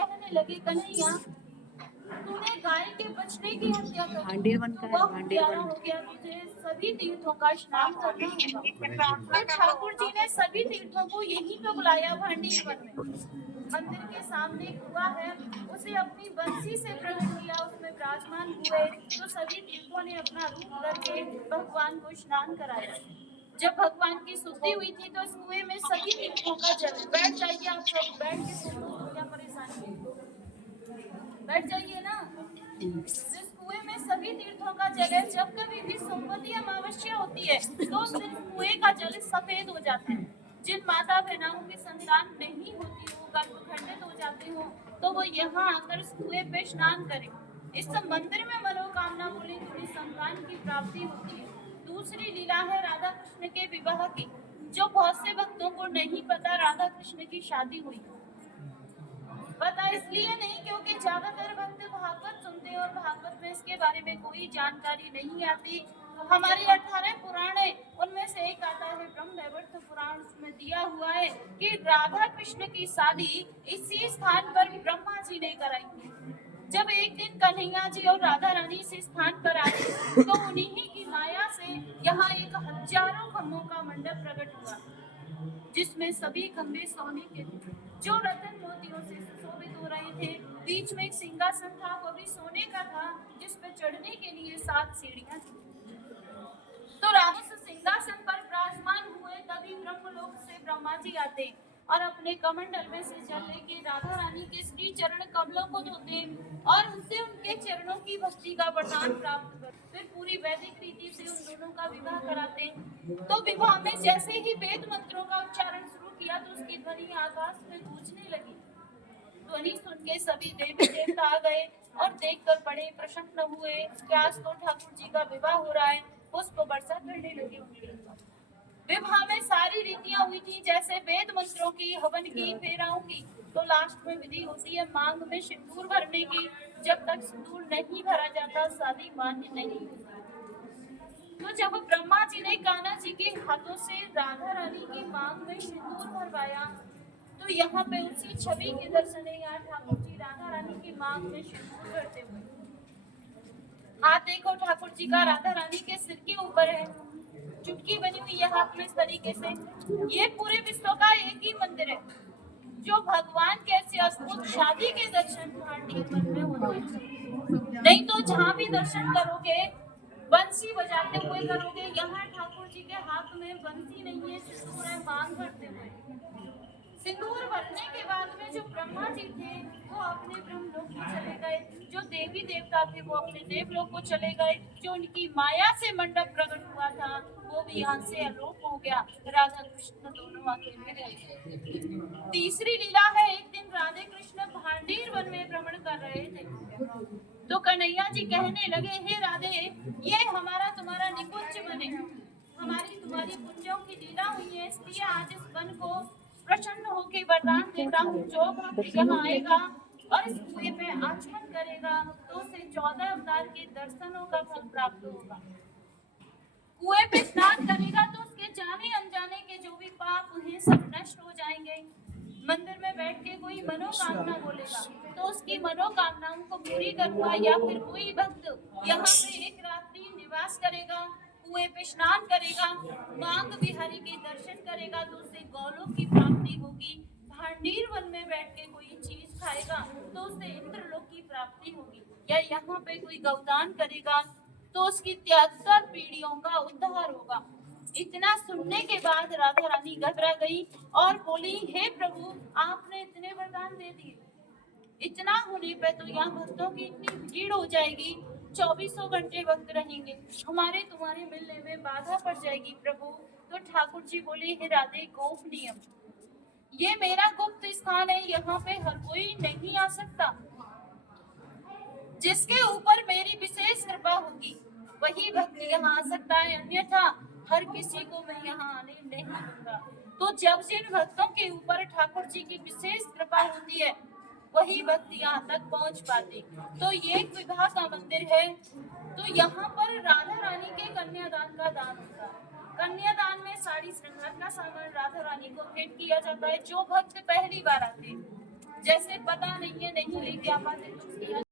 कहने लगे, कन्हैया तूने गाय के बछड़े की हत्या कर भांडेर बन का है, बहुत भांडेर प्यारा बन। हो गया, तुझे सभी तीर्थों का स्नान करना होगा। तो ठाकुर जी ने सभी तीर्थों को यहीं पे बुलाया भांडीर वन में। मंदिर के सामने कुआं है, उसे अपनी बंसी से प्रकट किया, उसमें विराजमान हुए। तो सभी तीर्थों ने अपना रूप करके भगवान को स्नान कराया। जब भगवान की शुद्धि हुई थी तो इस कुएं में सभी तीर्थों का जल है। बैठ जाइए आप सब, बैठ के सुन लो, क्या परेशानी है, बैठ जाइए ना। जिस कुएं में सभी तीर्थों का जल है, जब कभी भी सोमवती अमावस्या होती है तो उस दिन कुएं का जल सफेद हो जाता है। जिन माता बहनों की संतान नहीं होती हो, गर्भ खंडित हो जाते हो, तो वो यहाँ आकर इस कुएं पे स्नान करें। इस मंदिर में मनोकामना बोले तो उन्हें संतान की प्राप्ति होती है। दूसरी लीला है राधा कृष्ण के विवाह की, जो बहुत से भक्तों को नहीं पता राधा कृष्ण की शादी हुई। पता इसलिए नहीं क्योंकि ज्यादातर भक्त भागवत सुनते हैं और भागवत में इसके बारे में कोई जानकारी नहीं आती। हमारे 18 पुराण है, उनमें से एक आता है ब्रह्म वैवर्त पुराण, उसमें दिया हुआ है कि राधा कृष्ण की शादी इसी स्थान पर ब्रह्मा जी ने कराई थी। जब एक दिन कन्हैया जी और राधा रानी इस स्थान पर आए तो उन्हीं की माया से यहाँ एक हजारों खम्भों का मंडप प्रकट हुआ, जिसमें सभी खंभे सोने के थे, जो रतन मोतियों से सुशोभित हो रहे थे। बीच में एक सिंहासन था, वो भी सोने का था, जिस पर चढ़ने के लिए 7 सीढ़ियां थी। तो राजा उस सिंहासन पर विराजमान हुए, तभी ब्रह्मलोक से ब्रह्मा जी आते और अपने कमंडल में से जल लेके राधा रानी के श्री चरण कमलों को धोते और उनसे उनके चरणों की भक्ति का वरदान प्राप्त करते। फिर पूरी वैदिक रीति से उन दोनों का विवाह कराते। तो विवाह में जैसे ही वेद मंत्रों का उच्चारण शुरू किया तो उसकी ध्वनि आकाश में गूंजने लगी। ध्वनि सुन के सभी देवी देवता आ गए और देखकर बड़े प्रसन्न हुए कि आज तो ठाकुर जी का विवाह हो रहा है। पुष्प वर्षा करने लगे उनके ऊपर। विवाह में सारी रीतियां हुई थी, जैसे वेद मंत्रों की, हवन की, फेराओं की। तो लास्ट में विधि होती है मांग में सिंदूर भरने की। जब तक सिंदूर नहीं भरा जाता शादी मान्य नहीं होती। तो जब ब्रह्मा जी ने कान्हा जी के हाथों से राधा रानी की मांग में सिंदूर भरवाया तो यहाँ पे उसी छवि के दर्शन है। यहाँ ठाकुर जी राधा रानी की मांग में सिंदूर भरते हुए, हाथ देखो ठाकुर जी का राधा रानी के सिर के ऊपर है, चुटकी बनी हुई है हाथ में इस तरीके से। ये पूरे विश्व का एक ही मंदिर है जो भगवान के ऐसे अद्भुत शादी के दर्शन भांडीर वन में होते हैं। नहीं तो जहाँ भी दर्शन करोगे बंसी बजाते हुए करोगे। यहाँ ठाकुर जी के हाथ में बंसी नहीं है, सिंदूर है मांग भरते हुए। सिंदूर भरने के बाद में जो ब्रह्मा जी थे वो अपने ब्रह्मलोक को चले गए, जो देवी देवता थे वो अपने देवलोक को चले गए, जो उनकी माया से मंडप प्रकट हुआ था वो भी यहाँ से अलोप हो गया। राधा कृष्ण दोनों अकेले रहे। तीसरी लीला है, एक दिन राधे कृष्ण भांडीर वन में भ्रमण कर रहे थे तो कन्हैया जी कहने लगे, हे राधे ये हमारा तुम्हारा निकुंज वन है, हमारी तुम्हारी कुंजों की लीला हुई है, इसलिए आज इस वन को प्रसन्न होकर वरदान देता हूँ, जो भक्त यहाँ आएगा और इस कुएं पे आचमन करेगा तो उसे 14 अवतार के दर्शनों का फल प्राप्त होगा। कुएं पे स्नान करेगा तो उसके जाने अनजाने के जो भी पाप हैं सब नष्ट हो जाएंगे। मंदिर में बैठ के कोई मनोकामना बोलेगा तो उसकी मनोकामनाओं को पूरी करूंगा। या फिर कोई भक्त यहाँ पे एक रात्रि निवास करेगा, कुएं पे स्नान करेगा, मांग बिहारी के दर्शन करेगा तो उसे गौलोक की प्राप्ति होगी। भांडीर वन में बैठ के कोई चीज खाएगा तो उसे इंद्रलोक की प्राप्ति होगी। या यहाँ पे कोई गौदान करेगा तो उसकी 73 पीढ़ियों का उद्धार होगा। इतना सुनने के बाद राधा रानी घबरा गई और बोली, हे प्रभु आपने इतने वरदान दे दिए, इतना होने पे तो यहाँ भक्तों की इतनी भीड़ हो जाएगी, 24 घंटे भक्त रहेंगे, हमारे तुम्हारे मिलने में बाधा पड़ जाएगी प्रभु। तो ठाकुर जी बोले, हे राधे गोप नियम, ये मेरा गुप्त स्थान है, यहाँ पे हर कोई नहीं आ सकता। जिसके ऊपर मेरी विशेष कृपा होगी वही भक्त यहाँ आ सकता है, अन्यथा हर किसी को मैं यहाँ आने नहीं दूंगा। तो जब जिन भक्तों के ऊपर ठाकुर जी की विशेष कृपा होती है वही भक्त यहाँ तक पहुँच पाते। तो ये एक विवाह का मंदिर है। तो यहाँ पर राधा रानी के कन्यादान का दान होता है। कन्यादान में साड़ी श्रृंगार का सामान राधा रानी को भेंट किया जाता है। जो भक्त पहली बार आते जैसे पता नहीं है नहीं लेके आ पाते तो उसकी